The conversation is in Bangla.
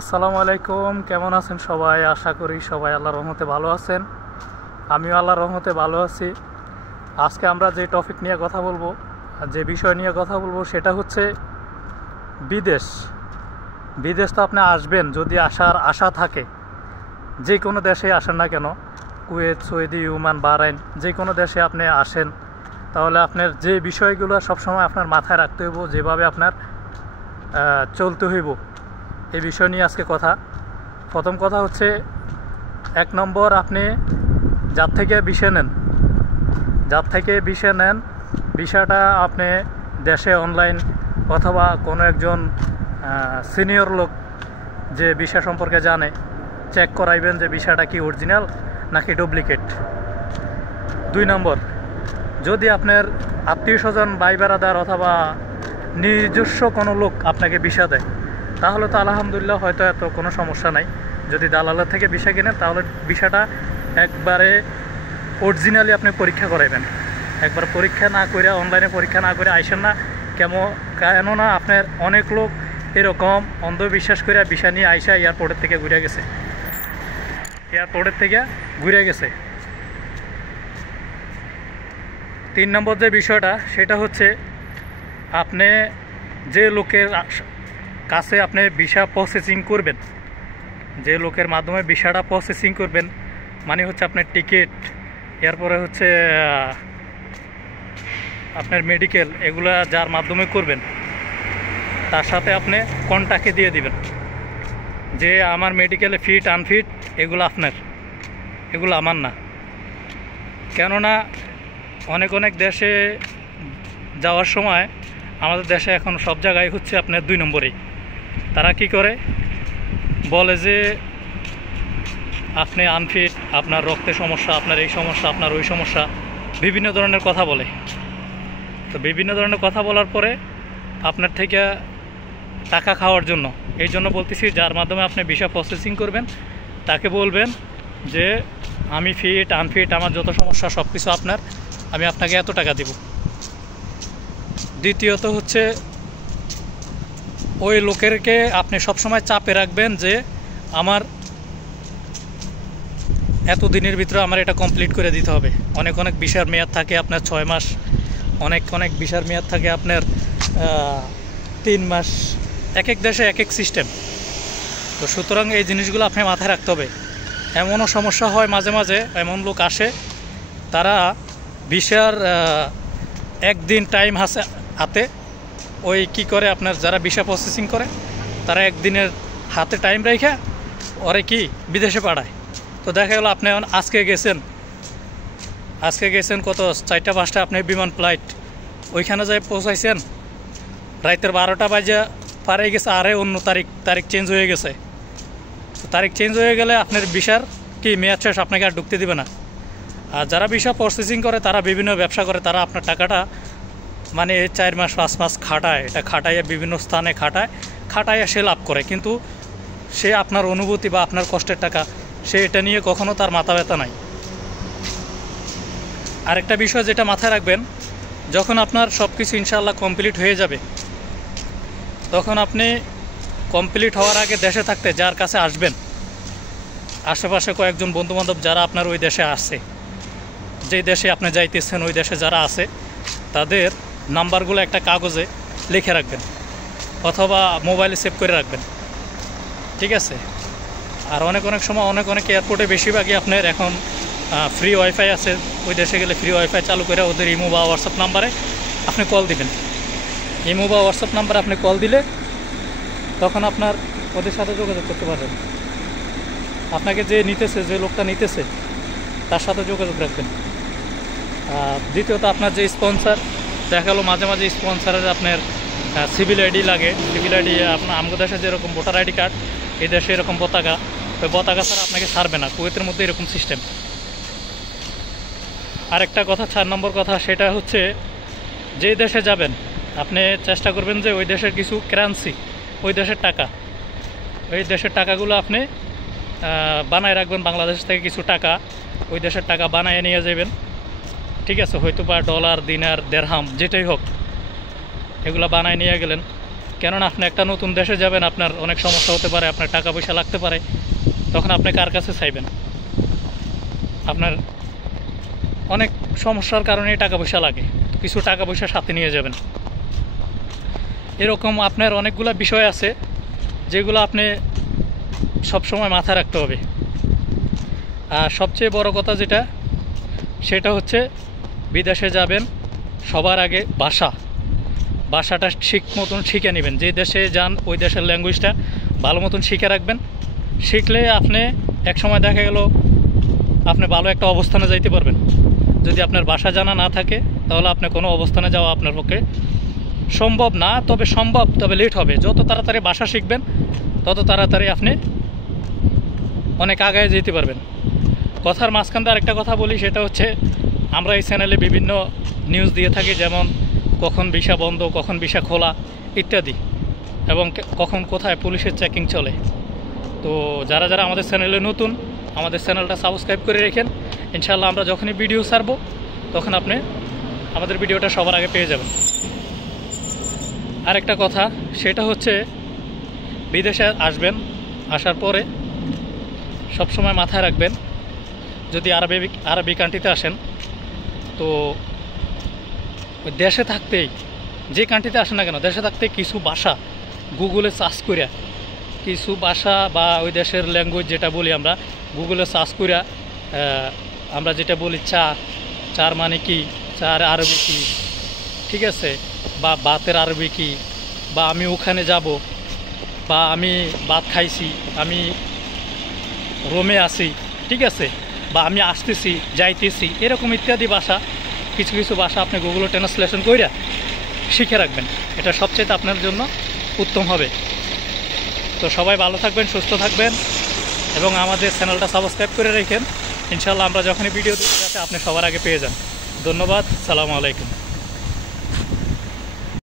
আসসালামু আলাইকুম, কেমন আছেন সবাই? আশা করি সবাই আল্লাহর রহমতে ভালো আছেন। আমিও আল্লাহর রহমতে ভালো আছি। আজকে আমরা যে টপিক নিয়ে কথা বলবো, যে বিষয় নিয়ে কথা বলবো, সেটা হচ্ছে বিদেশ। বিদেশ তো আপনি আসবেন, যদি আসার আশা থাকে, যে কোনো দেশে আসেন না কেন, কুয়েত, সৌদি, ওমান, বাহরাইন, যে কোনো দেশে আপনি আসেন, তাহলে আপনার যে বিষয়গুলো সবসময় আপনার মাথায় রাখতে হইব, যেভাবে আপনার চলতে হইব, এই বিষয় নিয়ে আজকে কথা। প্রথম কথা হচ্ছে, 1 নম্বর, আপনি যার থেকে ভিসা নেন, ভিসাটা আপনি দেশে অনলাইন অথবা কোনো একজন সিনিয়র লোক যে ভিসা সম্পর্কে জানে, চেক করাইবেন যে ভিসাটা কি অরিজিনাল নাকি ডুপ্লিকেট। 2 নম্বর, যদি আপনার আত্মীয় স্বজন, ভাই বেড়াদার অথবা নিজস্ব কোনো লোক আপনাকে ভিসা দেয়, তাহলে তো আলহামদুলিল্লাহ, হয়তো এত কোনো সমস্যা নাই। যদি দালালের থেকে ভিসা কিনেন, তাহলে ভিসাটা একবারে অরিজিনালি আপনি পরীক্ষা করাইবেন। একবার পরীক্ষা না করে, অনলাইনে পরীক্ষা না করে আইসেন না। কেননা আপনার অনেক লোক এরকম অন্ধবিশ্বাস করে ভিসা নিয়ে আইসা এয়ারপোর্টের থেকে ঘুরে গেছে। 3 নম্বর যে বিষয়টা, সেটা হচ্ছে, আপনি যে লোকের কাছে আপনি ভিসা প্রসেসিং করবেন, যে লোকের মাধ্যমে ভিসাটা প্রসেসিং করবেন, মানে হচ্ছে আপনার টিকিট, এরপরে হচ্ছে আপনার মেডিকেল, এগুলা যার মাধ্যমে করবেন, তার সাথে আপনি কন্ট্যাক্টে দিয়ে দিবেন যে আমার মেডিকেলে ফিট আনফিট এগুলো আপনার, এগুলো আমার না। কেননা অনেক দেশে যাওয়ার সময়, আমাদের দেশে এখন সব জায়গায় হচ্ছে আপনার 2 নম্বরেই। তারা কি করে, বলে যে আপনি আনফিট, আপনার রক্তের সমস্যা, আপনার এই সমস্যা, আপনার ওই সমস্যা, বিভিন্ন ধরনের কথা বলে। তো বিভিন্ন ধরনের কথা বলার পরে আপনার থেকে টাকা খাওয়ার জন্য, এই জন্য বলতেছি, যার মাধ্যমে আপনি ভিসা প্রসেসিং করবেন, তাকে বলবেন যে আমি ফিট আনফিট, আমার যত সমস্যা সব কিছু আপনার, আমি আপনাকে এত টাকা দিব। দ্বিতীয়ত হচ্ছে, ওই লোকেরকে আপনি সবসময় চাপে রাখবেন যে আমার এত দিনের ভিতরে আমার এটা কমপ্লিট করে দিতে হবে। অনেক ভিসার মেয়াদ থাকে আপনার 6 মাস, অনেক ভিসার মেয়াদ থাকে আপনার 3 মাস। এক দেশে এক সিস্টেম। তো সুতরাং এই জিনিসগুলো আপনি মাথায় রাখতে হবে। এমনও সমস্যা হয় মাঝে মাঝে, এমন লোক আসে, তারা ভিসার 1 দিন টাইম হাতে, ওই কি করে, আপনার যারা ভিসা প্রসেসিং করে, তারা 1 দিনের হাতে টাইম রেখে ওরে কি বিদেশে পাঠায়। তো দেখা গেল আপনি আজকে গেছেন কত 4টা-5টা আপনি বিমান ফ্লাইট, ওইখানে যাই পৌঁছাইছেন রাতের 12টা বাজে পারে গেছে, আরে অন্য তারিখ চেঞ্জ হয়ে গেছে। তো তারিখ চেঞ্জ হয়ে গেলে আপনার ভিসার কি মেয়াদ শেষ, আপনাকে আর ঢুকতে দিবে না। আর যারা ভিসা প্রসেসিং করে, তারা বিভিন্ন ব্যবসা করে, তারা আপনার টাকাটা মানে 4 মাস 5 মাস খাটায় বিভিন্ন স্থানে খাটায় সে লাভ করে, কিন্তু সে আপনার অনুভূতি বা আপনার কষ্টের টাকা, সে এটা নিয়ে কখনো তার মাথা ব্যথা নাই। আরেকটা বিষয় যেটা মাথায় রাখবেন, যখন আপনার সব কিছু ইনশাআল্লাহ কমপ্লিট হয়ে যাবে, তখন আপনি কমপ্লিট হওয়ার আগে দেশে থাকতে যার কাছে আসবেন, আশেপাশে কয়েকজন বন্ধুবান্ধব যারা আপনার ওই দেশে আসছে, যেই দেশে আপনি যাইতেছেন, ওই দেশে যারা আছে, তাদের নাম্বারগুলো একটা কাগজে লিখে রাখবেন অথবা মোবাইলে সেভ করে রাখবেন, ঠিক আছে? আর অনেক সময় অনেক এয়ারপোর্টে বেশিরভাগই আপনার এখন ফ্রি ওয়াইফাই আছে। ওই দেশে গেলে ফ্রি ওয়াইফাই চালু করে ওদের ইমো বা হোয়াটসঅ্যাপ নাম্বারে আপনি কল দিবেন। ইমো বা হোয়াটসঅ্যাপ নাম্বারে আপনি কল দিলে তখন আপনার ওদের সাথে যোগাযোগ করতে পারবেন। আপনাকে যে লোকটা নিতেছে, তার সাথে যোগাযোগ রাখবেন। দ্বিতীয়ত, আপনার যে স্পন্সার, দেখা গেলো মাঝে মাঝে স্পন্সারের আপনার সিভিল আইডি লাগে। সিভিল আইডি আপনার আমাদের দেশে যেরকম ভোটার আইডি কার্ড, এই দেশে এরকম পতাকা। তো পতাকা ছাড়া আপনাকে ছাড়বে না, কুয়েতের মধ্যে এরকম সিস্টেম। আরেকটা কথা, 4 নম্বর কথা, সেটা হচ্ছে, যেই দেশে যাবেন আপনি চেষ্টা করবেন যে ওই দেশের কিছু কারেন্সি, ওই দেশের টাকাগুলো আপনি বানায় রাখবেন। বাংলাদেশ থেকে কিছু টাকা, ওই দেশের টাকা বানায় নিয়ে যাবেন, ঠিক আছে? হয়তো বা ডলার, দিনার, দেরহাম, যেটাই হোক, এগুলো বানায় নিয়ে গেলেন। কেননা আপনি একটা নতুন দেশে যাবেন, আপনার অনেক সমস্যা হতে পারে, আপনার টাকা পয়সা লাগতে পারে, তখন আপনি কার কাছে চাইবেন? আপনার অনেক সমস্যার কারণে টাকা পয়সা লাগে, কিছু টাকা পয়সা সাথে নিয়ে যাবেন। এরকম আপনার অনেকগুলো বিষয় আছে যেগুলো আপনি সবসময় মাথায় রাখতে হবে। আর সবচেয়ে বড় কথা যেটা, সেটা হচ্ছে বিদেশে যাবেন সবার আগে ভাষাটা ঠিক মতন শিখে নেবেন। যে দেশে যান ওই দেশের ল্যাঙ্গুয়েজটা ভালো মতন শিখে রাখবেন। শিখলে আপনি এক সময় দেখা গেল আপনি ভালো একটা অবস্থানে যাইতে পারবেন। যদি আপনার ভাষা জানা না থাকে তাহলে আপনি কোনো অবস্থানে যাওয়া আপনার পক্ষে সম্ভব না। তবে সম্ভব, তবে লেট হবে। যত তাড়াতাড়ি ভাষা শিখবেন তত তাড়াতাড়ি আপনি অনেক আগায় যেতে পারবেন। কথার মাঝখান দিয়ে আরেকটা কথা বলি, সেটা হচ্ছে আমরা এই চ্যানেলে বিভিন্ন নিউজ দিয়ে থাকি, যেমন কখন ভিসা বন্ধ, কখন ভিসা খোলা ইত্যাদি, এবং কখন কোথায় পুলিশের চেকিং চলে। তো যারা যারা আমাদের চ্যানেলে নতুন, আমাদের চ্যানেলটা সাবস্ক্রাইব করে রেখেন। ইনশাআল্লাহ আমরা যখনই ভিডিও ছাড়ব তখন আপনি আমাদের ভিডিওটা সবার আগে পেয়ে যাবেন। আরেকটা কথা, সেটা হচ্ছে বিদেশে আসবেন, আসার পরে সবসময় মাথায় রাখবেন, যদি আরবি কান্ট্রিতে আসেন তো ওই দেশে থাকতেই, যে কান্ট্রিতে আসেন না কেন, দেশে থাকতে কিছু ভাষা গুগলে সার্চ করিয়া, কিছু ভাষা বা ওই দেশের ল্যাঙ্গুয়েজ যেটা বলি আমরা, গুগলে সার্চ করিয়া আমরা যেটা বলি চার মানে কি, চার আরবি কি, ঠিক আছে, বা বাতের আরবি কি, বা আমি ওখানে যাব, বা আমি ভাত খাইছি, আমি রোমে আছি, ঠিক আছে, বা আমি আসতেছি, যাইতেছি, এরকম ইত্যাদি ভাষা, কিছু কিছু ভাষা আপনি গুগলে ট্রান্সলেশন কইরা শিখে রাখবেন। এটা সবচেয়ে আপনার জন্য উত্তম হবে। তো সবাই ভালো থাকবেন, সুস্থ থাকবেন, এবং আমাদের চ্যানেলটা সাবস্ক্রাইব করে রাখেন। ইনশাআল্লাহ আমরা যখনই ভিডিও দিতে যাতে আপনি সবার আগে পেয়ে যান। ধন্যবাদ। সালামু আলাইকুম।